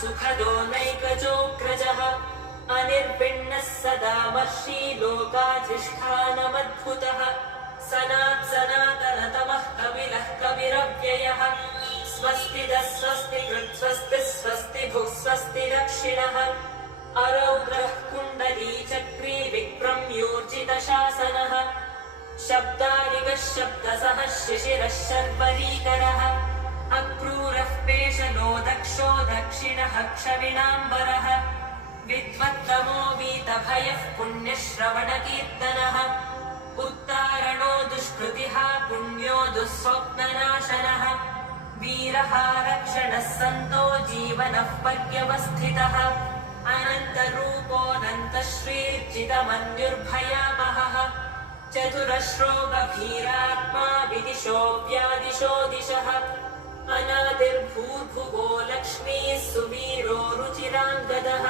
सुखदो नैकचोऽग्रजः अनिर्भिन्नः सदा मर्षी लोकाधिष्ठानमद्भुतः सनातनतमः कपिलः कविरव्ययः स्वस्तिदः स्वस्तिकृत् स्वस्तिः स्वस्तिभुः स्वस्ति दक्षिणः अरौद्रः कुण्डली चक्री विक्रम्योर्जितशासनः शब्दारिगः शब्दसः शिशिरः शर्वरीकरः अक्रूरः पेशलो दक्षो दक्षिणः क्षविणाम्बरः विद्वत्तमो वीतभयः पुण्यश्रवणकीर्तनः उत्तारणो दुष्कृतिः पुण्यो दुःस्वप्ननाशनः वीरः रक्षणः सन्तो जीवनः पर्यवस्थितः अनन्तरूपोऽनन्तश्रीर्जितमन्युर्भयामहः चतुरश्रो गभीरात्मा विदिशो व्यादिशो दिशः अनादिर्भूर्भुवो लक्ष्मीः सुवीरो रुचिराङ्गदः